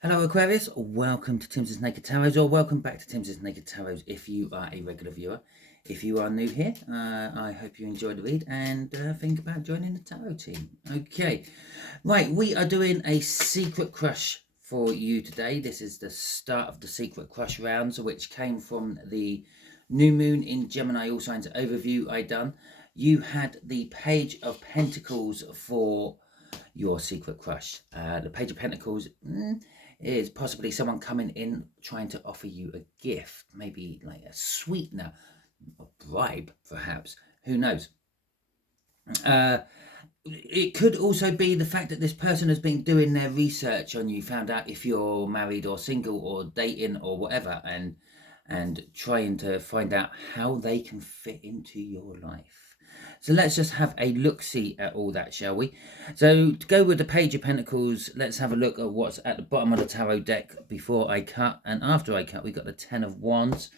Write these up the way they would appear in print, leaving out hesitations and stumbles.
Hello Aquarius, welcome to Timsy Naked Tarot, or welcome back to Timsy Naked Tarot if you are a regular viewer. If you are new here, I hope you enjoyed the read and think about joining the tarot team. Okay, right, we are doing a secret crush for you today. This is the start of the secret crush rounds, which came from the new moon in Gemini all signs overview I done. You had the Page of Pentacles for your secret crush. The Page of Pentacles is possibly someone coming in trying to offer you a gift, maybe like a sweetener, a bribe, perhaps. Who knows? It could also be the fact that this person has been doing their research on you, found out if you're married or single or dating or whatever, and trying to find out how they can fit into your life. So let's just have a look-see at all that, shall we? So to go with the Page of Pentacles, let's have a look at what's at the bottom of the tarot deck before I cut and after I cut. We got the Ten of Wands,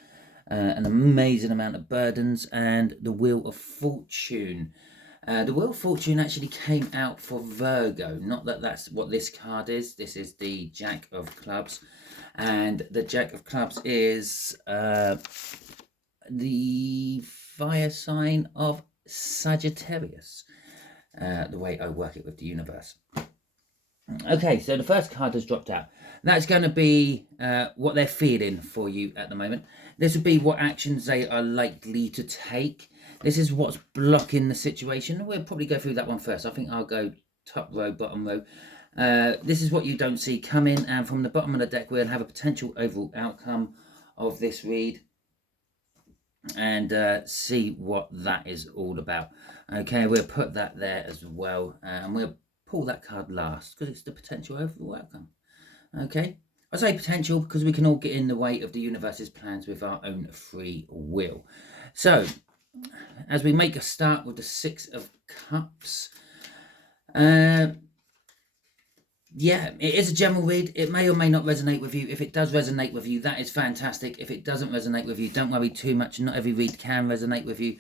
an amazing amount of burdens, and the Wheel of Fortune. The Wheel of Fortune actually came out for Virgo. Not that that's what this card is. This is the Jack of Clubs. And the Jack of Clubs is the fire sign of Sagittarius. The way I work it with the universe. Okay, so the first card has dropped out. That's going to be what they're feeling for you at the moment. This would be what actions they are likely to take. This is what's blocking the situation. We'll probably go through that one first. I think I'll go top row, bottom row. This is what you don't see coming. And from the bottom of the deck, we'll have a potential overall outcome of this read. And see what that is all about. Okay, we'll put that there as well. And we'll pull that card last because it's the potential overall outcome. Okay, I say potential because we can all get in the way of the universe's plans with our own free will. So as we make a start with the Six of Cups, yeah, it is a general read. It may or may not resonate with you. If it does resonate with you, that is fantastic. If it doesn't resonate with you, don't worry too much. Not every read can resonate with you.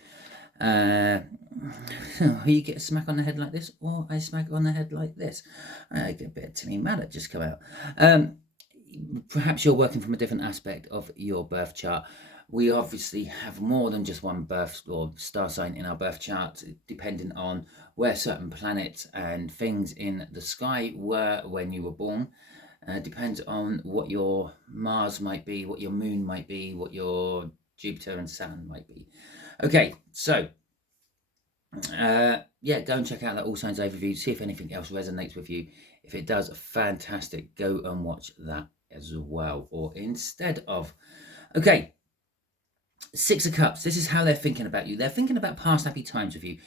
You get a smack on the head like this, or a smack on the head like this. I get a bit of Timmy Mallet just come out. Perhaps you're working from a different aspect of your birth chart. We obviously have more than just one birth or star sign in our birth chart, depending on where certain planets and things in the sky were when you were born. Depends on what your Mars might be, what your moon might be, what your Jupiter and Saturn might be. Okay, so yeah, go and check out that All Signs overview, see if anything else resonates with you. If it does, fantastic. Go and watch that as well, or instead of. Okay, Six of Cups. This is how they're thinking about you. They're thinking about past happy times with you.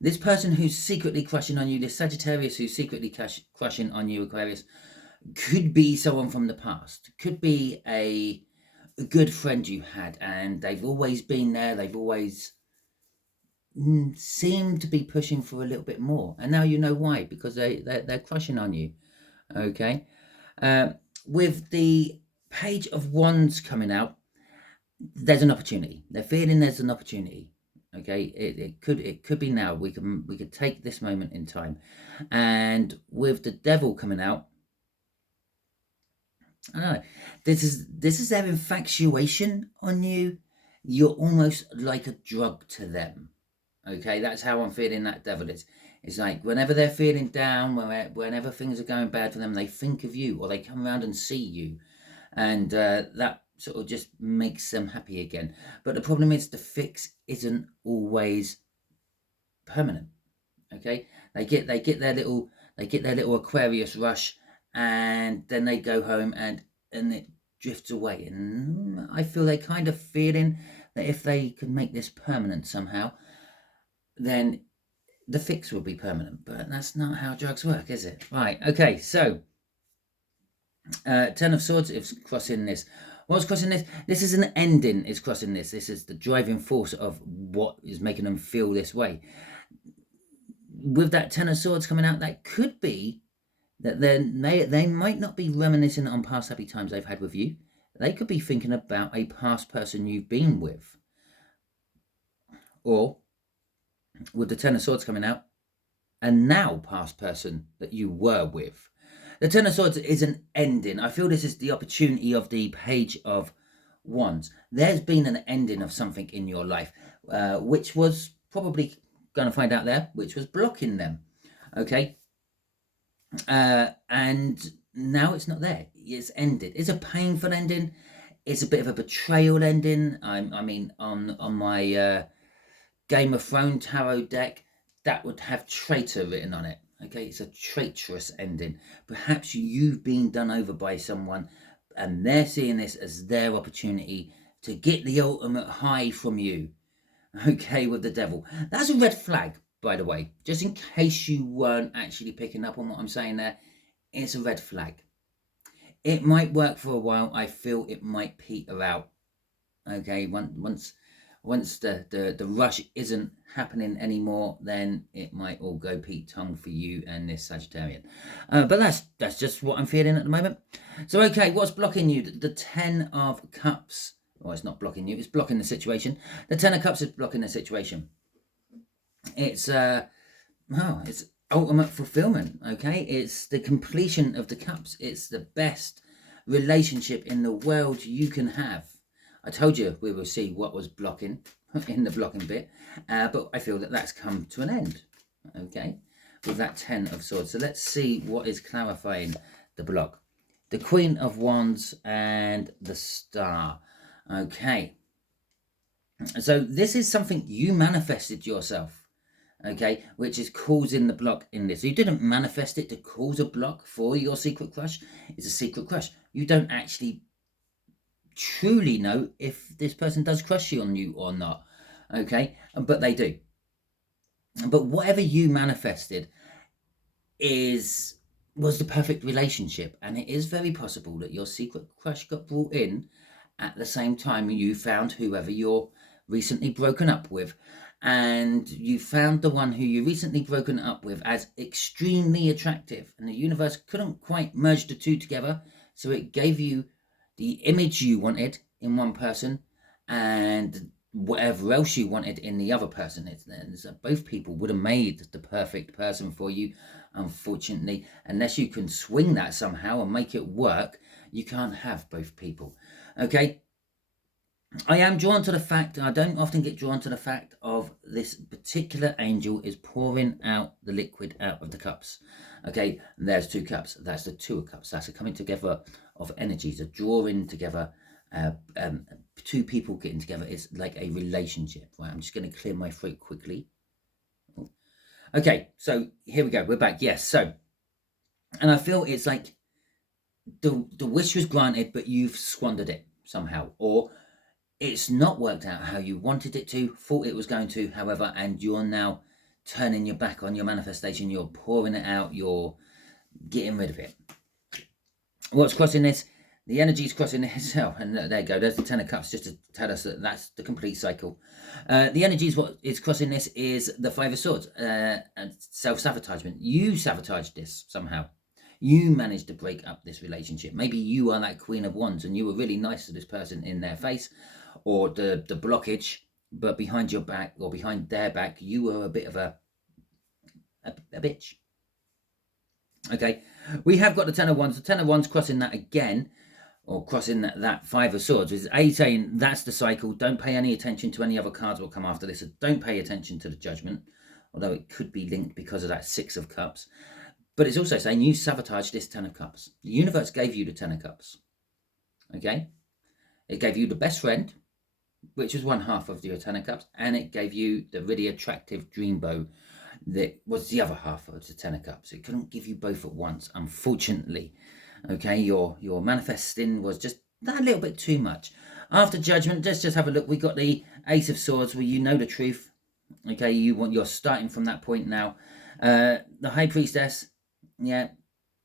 This person who's secretly crushing on you, this Sagittarius who's secretly crushing on you, Aquarius, could be someone from the past. Could be a good friend you had, and they've always been there. They've always seemed to be pushing for a little bit more, and now you know why, because they're crushing on you. Okay, with the Page of Wands coming out, there's an opportunity. They're feeling there's an opportunity. Okay, it could be now. We could take this moment in time, and with the Devil coming out, I don't know. This is their infatuation on you. You're almost like a drug to them. Okay, that's how I'm feeling that Devil is. It's like whenever they're feeling down, whenever things are going bad for them, they think of you, or they come around and see you, and that sort of just makes them happy again. But the problem is the fix isn't always permanent. Okay, they get their little Aquarius rush, and then they go home and it drifts away. And I feel they kind of feeling that if they could make this permanent somehow, then the fix will be permanent. But that's not how drugs work, is it? Right, okay, so Ten of Swords is crossing this. What's crossing this? This is an ending is crossing this. This is the driving force of what is making them feel this way. With that Ten of Swords coming out, that could be that they might not be reminiscing on past happy times they've had with you. They could be thinking about a past person you've been with. Or with the Ten of Swords coming out, a now past person that you were with. The Ten of Swords is an ending. I feel this is the opportunity of the Page of Wands. There's been an ending of something in your life, which was probably going to find out there, which was blocking them. Okay. And now it's not there. It's ended. It's a painful ending. It's a bit of a betrayal ending. I mean, on my Game of Thrones tarot deck, that would have traitor written on it. Okay, it's a traitorous ending. Perhaps you've been done over by someone and they're seeing this as their opportunity to get the ultimate high from you. Okay, with the Devil. That's a red flag, by the way. Just in case you weren't actually picking up on what I'm saying there, it's a red flag. It might work for a while. I feel it might peter out. Okay, once the rush isn't happening anymore, then it might all go Pete tongue for you and this Sagittarian. But that's just what I'm feeling at the moment. So okay, what's blocking you? The Ten of Cups. Well, it's not blocking you, it's blocking the situation. The Ten of Cups is blocking the situation. It's it's ultimate fulfillment. Okay, it's the completion of the cups. It's the best relationship in the world you can have. I told you we will see what was blocking in the blocking bit, but I feel that that's come to an end. Okay, with that Ten of Swords. So let's see what is clarifying the block. The Queen of Wands and the Star. Okay, so this is something you manifested yourself, okay, which is causing the block in this. You didn't manifest it to cause a block for your secret crush. It's a secret crush. You don't actually truly know if this person does crush on you or not, okay, but they do. But whatever you manifested was the perfect relationship, and it is very possible that your secret crush got brought in at the same time you found whoever you're recently broken up with, and you found the one who you recently broken up with as extremely attractive, and the universe couldn't quite merge the two together, so it gave you the image you wanted in one person and whatever else you wanted in the other person. Both people would have made the perfect person for you. Unfortunately, unless you can swing that somehow and make it work, you can't have both people. Okay, I am drawn to the fact, I don't often get drawn to the fact of this particular angel is pouring out the liquid out of the cups. Okay, and there's two cups. That's the Two of Cups. That's a coming together of energies, a drawing together, two people getting together. It's like a relationship. Right, I'm just going to clear my throat quickly. Okay, so here we go. We're back. Yes, so, and I feel it's like the wish was granted, but you've squandered it somehow, or it's not worked out how you wanted it to, thought it was going to, however, and you're now turning your back on your manifestation. You're pouring it out. You're getting rid of it. What's crossing this? The energy is crossing this. Oh, and there you go. There's the Ten of Cups just to tell us that that's the complete cycle. The energy is what is crossing this is the Five of Swords and self-sabotagement. You sabotaged this somehow. You managed to break up this relationship. Maybe you are that Queen of Wands and you were really nice to this person in their face, or the blockage, but behind your back or behind their back, you were a bit of a bitch. Okay, we have got the Ten of Wands. The Ten of Wands crossing that again, or crossing that Five of Swords, is saying that's the cycle. Don't pay any attention to any other cards that will come after this. So don't pay attention to the Judgment, although it could be linked because of that Six of Cups. But it's also saying you sabotaged this Ten of Cups. The universe gave you the Ten of Cups. Okay, it gave you the best friend, which was one half of your Ten of Cups, and it gave you the really attractive dreamboat that was the other half of the Ten of Cups. It couldn't give you both at once, unfortunately. Okay, your manifesting was just that little bit too much. After Judgment, let's just have a look. We got the Ace of Swords, where you know the truth. Okay, you're starting from that point now. The High Priestess, yeah,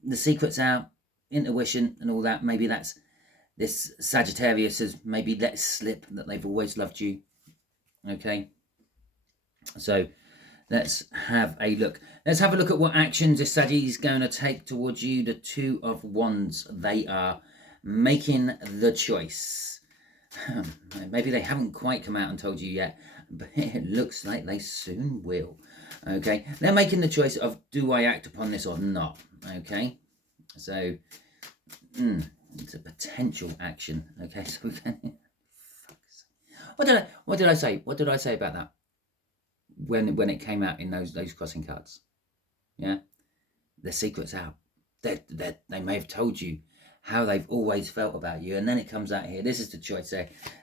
the secret's out, intuition and all that. Maybe that's this Sagittarius has maybe let slip that they've always loved you. Okay, so let's have a look. Let's have a look at what actions this Saggy is going to take towards you. The Two of Wands. They are making the choice. Maybe they haven't quite come out and told you yet, but it looks like they soon will. Okay, they're making the choice of, do I act upon this or not? Okay, So it's a potential action. Okay, so we can. What did I say? What did I say about that when it came out in those crossing cards? Yeah, the secret's out. They may have told you how they've always felt about you, and then it comes out here. This is the choice.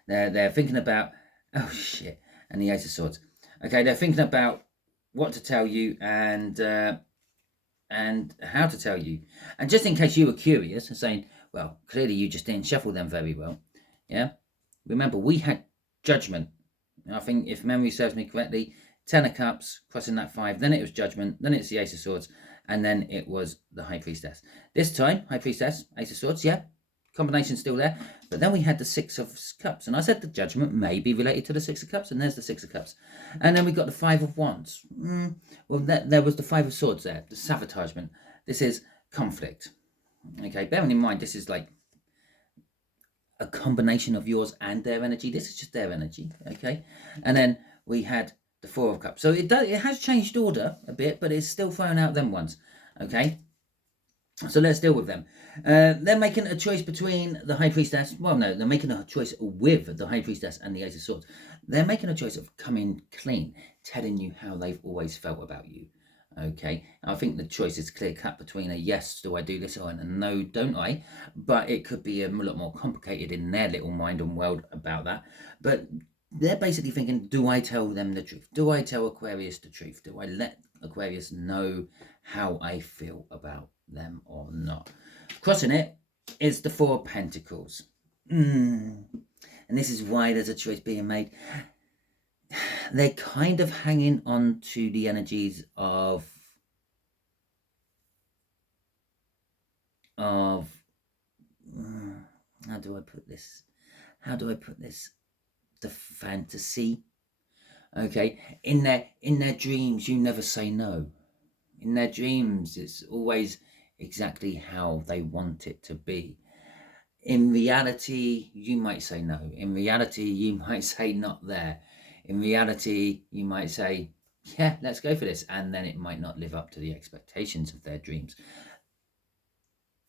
They're thinking about, oh shit, and the Ace of Swords. Okay, they're thinking about what to tell you and how to tell you. And just in case you were curious and saying, well, clearly you just didn't shuffle them very well. Yeah, remember we had Judgment. I think if memory serves me correctly, 10 of Cups, crossing that 5, then it was Judgment, then it's the Ace of Swords, and then it was the High Priestess. This time, High Priestess, Ace of Swords, yeah, combination's still there, but then we had the 6 of Cups, and I said the Judgment may be related to the 6 of Cups, and there's the 6 of Cups. And then we got the 5 of Wands. Well, there was the 5 of Swords there, the sabotagement. This is conflict. Okay, bearing in mind, this is like a combination of yours and their energy. This is just their energy, okay? And then we had the 4 of Cups. So it has changed order a bit, but it's still throwing out them ones, okay? So let's deal with them. They're making a choice between the High Priestess. Well, no, they're making a choice with the High Priestess and the Ace of Swords. They're making a choice of coming clean, telling you how they've always felt about you. Okay, I think the choice is clear cut between a yes, do I do this, or a no, don't I? But it could be a lot more complicated in their little mind and world about that. But they're basically thinking, do I tell them the truth? Do I tell Aquarius the truth? Do I let Aquarius know how I feel about them or not? Crossing it is the 4 of Pentacles. And this is why there's a choice being made. They're kind of hanging on to the energies of how do I put this? The fantasy. Okay, in their dreams, you never say no. In their dreams, it's always exactly how they want it to be. In reality, you might say no. In reality, you might say not there. In reality, you might say, yeah, let's go for this. And then it might not live up to the expectations of their dreams.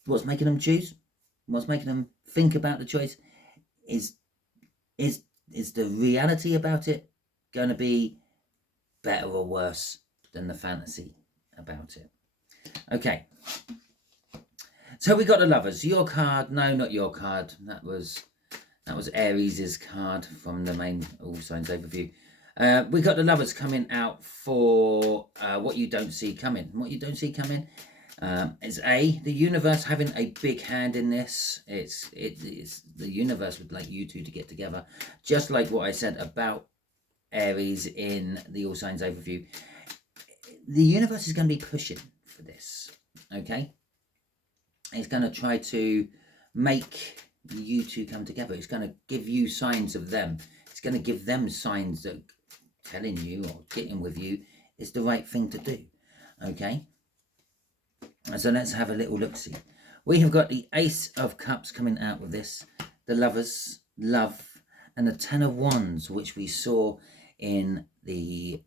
What's making them choose? What's making them think about the choice? Is the reality about it going to be better or worse than the fantasy about it? Okay. So we got the Lovers. Your card. No, not your card. That was Aries' card from the main All Signs overview. We got the Lovers coming out for what you don't see coming. What you don't see coming is the universe having a big hand in this. It's the universe would like you two to get together, just like what I said about Aries in the All Signs overview. The universe is going to be pushing for this. Okay, it's going to try to make you two come together. It's going to give you signs of them. It's going to give them signs that telling you or getting with you is the right thing to do. Okay, so let's have a little look see. We have got the Ace of Cups coming out with this, the Lovers, love, and the 10 of Wands, which we saw in the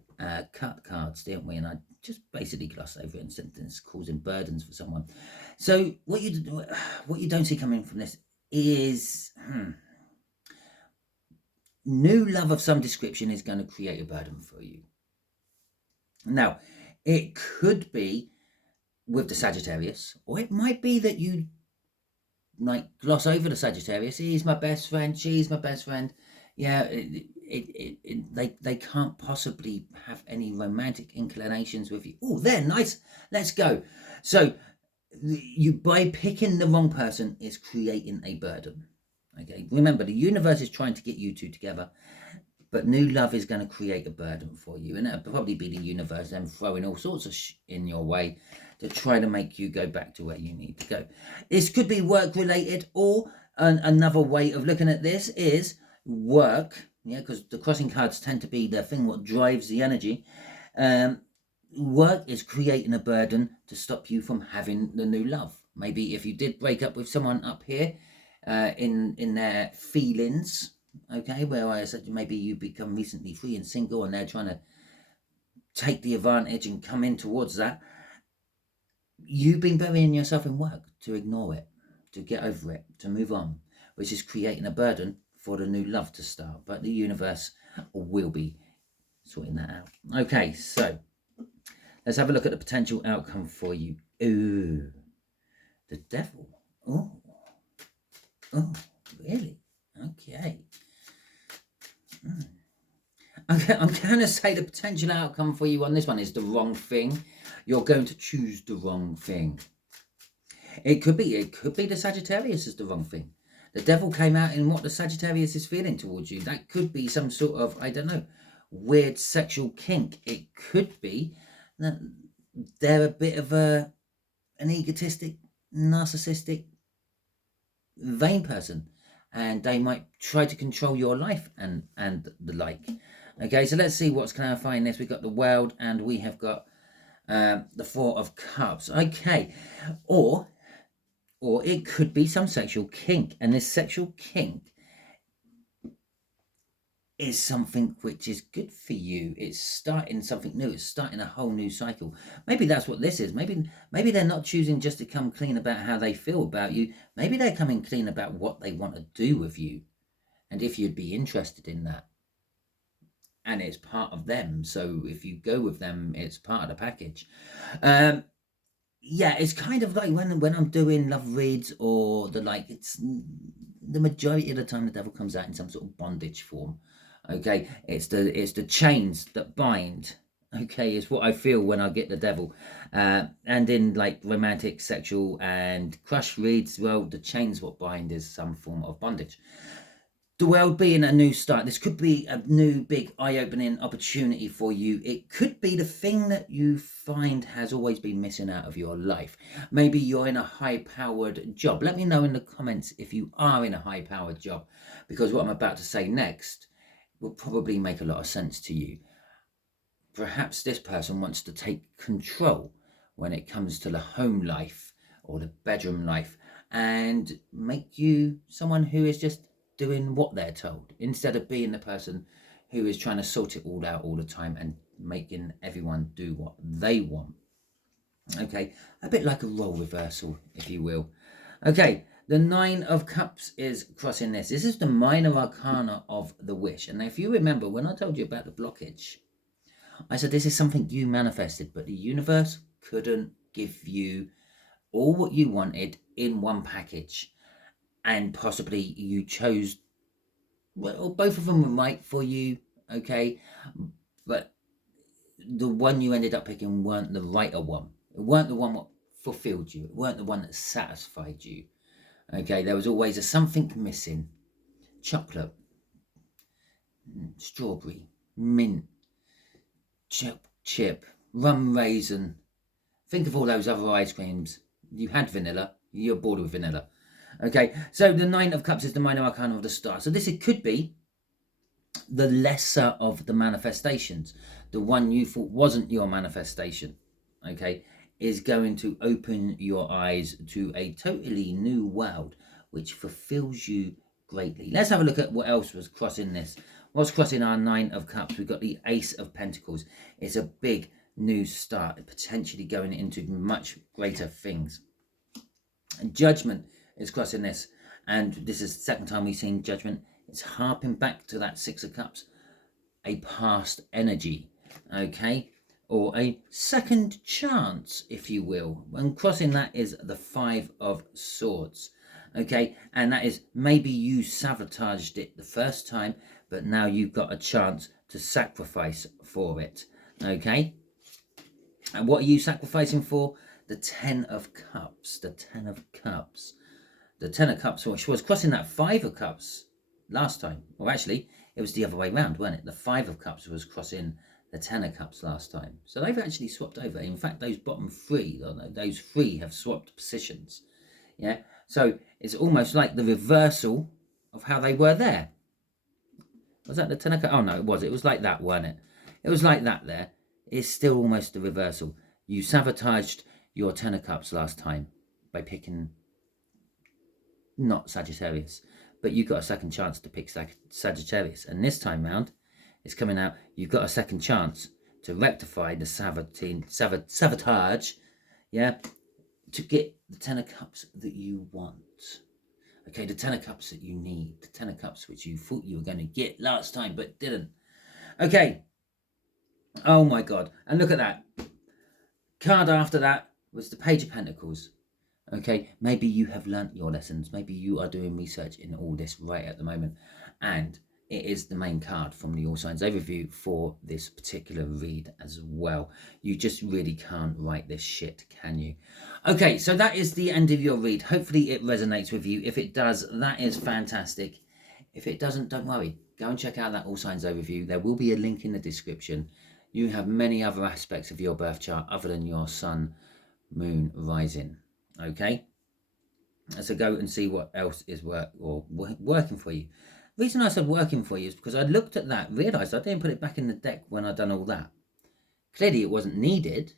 cut cards, didn't we? And I just basically glossed over it and said it's causing burdens for someone. So what you don't see coming from this is new love of some description is going to create a burden for you. Now, it could be with the Sagittarius, or it might be that you like gloss over the Sagittarius. He's my best friend, she's my best friend. Yeah, they can't possibly have any romantic inclinations with you. Oh, they're nice, let's go. So you, by picking the wrong person, is creating a burden. Okay, remember, the universe is trying to get you two together, but new love is going to create a burden for you, and it'll probably be the universe then throwing all sorts of in your way to try to make you go back to where you need to go. This could be work related, or another way of looking at this is work, yeah, because the crossing cards tend to be the thing what drives the energy. Work is creating a burden to stop you from having the new love. Maybe if you did break up with someone up here in their feelings, okay, where I said maybe you become recently free and single and they're trying to take the advantage and come in towards that, you've been burying yourself in work to ignore it, to get over it, to move on, which is creating a burden for the new love to start. But the universe will be sorting that out. Okay, so let's have a look at the potential outcome for you. Ooh, the devil. Oh, really? Okay. Okay, I'm going to say the potential outcome for you on this one is the wrong thing. You're going to choose the wrong thing. It could be the Sagittarius is the wrong thing. The devil came out in what the Sagittarius is feeling towards you. That could be some sort of, I don't know, weird sexual kink. It could be that they're a bit of an egotistic, narcissistic, vain person, and they might try to control your life and the like. Okay, so let's see what's clarifying this. We've got the World, and we have got the Four of Cups. Okay, or it could be some sexual kink, and this sexual kink is something which is good for you. It's starting something new. It's starting a whole new cycle. Maybe that's what this is. Maybe they're not choosing just to come clean about how they feel about you. Maybe they're coming clean about what they want to do with you, and if you'd be interested in that. And it's part of them. So if you go with them, it's part of the package. Yeah, it's kind of like when I'm doing love reads or the like, it's the majority of the time the devil comes out in some sort of bondage form. Okay, it's the chains that bind. Okay, is what I feel when I get the devil. And in like romantic, sexual, and crush reads, well, the chains what bind is some form of bondage. The World being a new start, this could be a new big eye-opening opportunity for you. It could be the thing that you find has always been missing out of your life. Maybe you're in a high-powered job. Let me know in the comments if you are in a high-powered job, because what I'm about to say next will probably make a lot of sense to you. Perhaps this person wants to take control when it comes to the home life or the bedroom life and make you someone who is just doing what they're told, instead of being the person who is trying to sort it all out all the time and making everyone do what they want. Okay, a bit like a role reversal, if you will. Okay, the Nine of Cups is crossing this. This is the minor arcana of the wish. And if you remember, when I told you about the blockage, I said this is something you manifested, but the universe couldn't give you all what you wanted in one package. And possibly you chose, well, both of them were right for you, okay, but the one you ended up picking weren't the righter one. It weren't the one that fulfilled you. It weren't the one that satisfied you. Okay, there was always something missing. Chocolate, strawberry, mint, chip, rum raisin. Think of all those other ice creams. You had vanilla. You're bored with vanilla. Okay, so the Nine of Cups is the minor arcana of the star. So this, it could be the lesser of the manifestations. The one you thought wasn't your manifestation, okay, is going to open your eyes to a totally new world, which fulfills you greatly. Let's have a look at what else was crossing this. What's crossing our Nine of Cups? We've got the Ace of Pentacles. It's a big new start, potentially going into much greater things. Judgment is crossing this, and this is the second time we've seen Judgment. It's harping back to that Six of Cups, a past energy, okay, or a second chance, if you will. And crossing that is the Five of Swords, okay, and that is maybe you sabotaged it the first time, but now you've got a chance to sacrifice for it, okay. And what are you sacrificing for? The Ten of Cups. The Ten of Cups. The Ten of Cups, which was crossing that Five of Cups last time. Or actually, it was the other way around, wasn't it? The Five of Cups was crossing the Ten of Cups last time. So they've actually swapped over. In fact, those bottom three, those three have swapped positions. Yeah. So it's almost like the reversal of how they were there. Was that the Ten of Cups? Oh, no, it was. It was like that, wasn't it? It was like that there. It's still almost the reversal. You sabotaged your Ten of Cups last time by picking not Sagittarius, but you got a second chance to pick Sagittarius, and this time round it's coming out, you've got a second chance to rectify the sabotage, yeah, to get the 10 of Cups that you want. Okay, the 10 of Cups that you need. The 10 of Cups which you thought you were going to get last time but didn't. Okay. Oh my God. And look at that. Card after that was the Page of Pentacles. Okay, maybe you have learnt your lessons. Maybe you are doing research in all this right at the moment. And it is the main card from the All Signs Overview for this particular read as well. You just really can't write this shit, can you? Okay, so that is the end of your read. Hopefully it resonates with you. If it does, that is fantastic. If it doesn't, don't worry. Go and check out that All Signs Overview. There will be a link in the description. You have many other aspects of your birth chart other than your sun, moon, rising. Okay, so go and see what else is working for you. The reason I said working for you is because I looked at that, realised I didn't put it back in the deck when I'd done all that. Clearly it wasn't needed.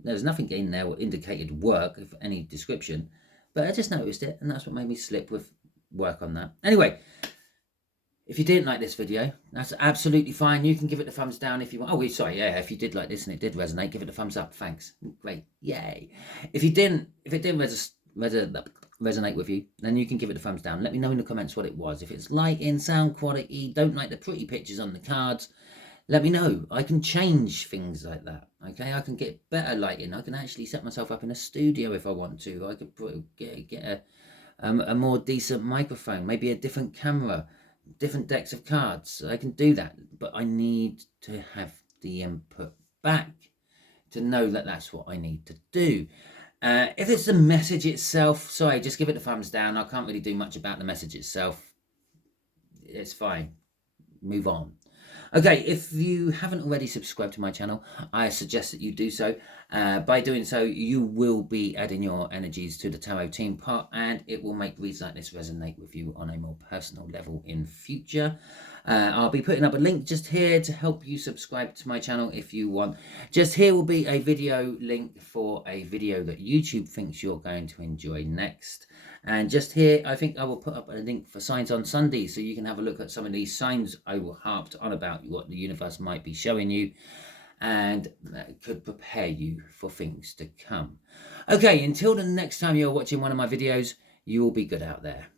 There's nothing in there that indicated work of any description, but I just noticed it, and that's what made me slip with work on that. Anyway, if you didn't like this video, that's absolutely fine. You can give it a thumbs down if you want. Oh, sorry, yeah, if you did like this and it did resonate, give it a thumbs up. Thanks. Great. Yay. If it didn't resonate with you, then you can give it a thumbs down. Let me know in the comments what it was. If it's lighting, sound quality, don't like the pretty pictures on the cards, let me know. I can change things like that. Okay, I can get better lighting. I can actually set myself up in a studio if I want to. I could get a more decent microphone, maybe a different camera, different decks of cards. I can do that, but I need to have the input back to know that that's what I need to do. If it's the message itself, sorry, just give it a thumbs down. I can't really do much about the message itself. It's fine. Move on. Okay, if you haven't already subscribed to my channel, I suggest that you do so. By doing so, you will be adding your energies to the tarot team part, and it will make reads like this resonate with you on a more personal level in future. I'll be putting up a link just here to help you subscribe to my channel if you want. Just here will be a video link for a video that YouTube thinks you're going to enjoy next. And just here, I think I will put up a link for Signs on Sunday, so you can have a look at some of these signs I will harped on about what the universe might be showing you, and that could prepare you for things to come. Okay, until the next time you're watching one of my videos, you will be good out there.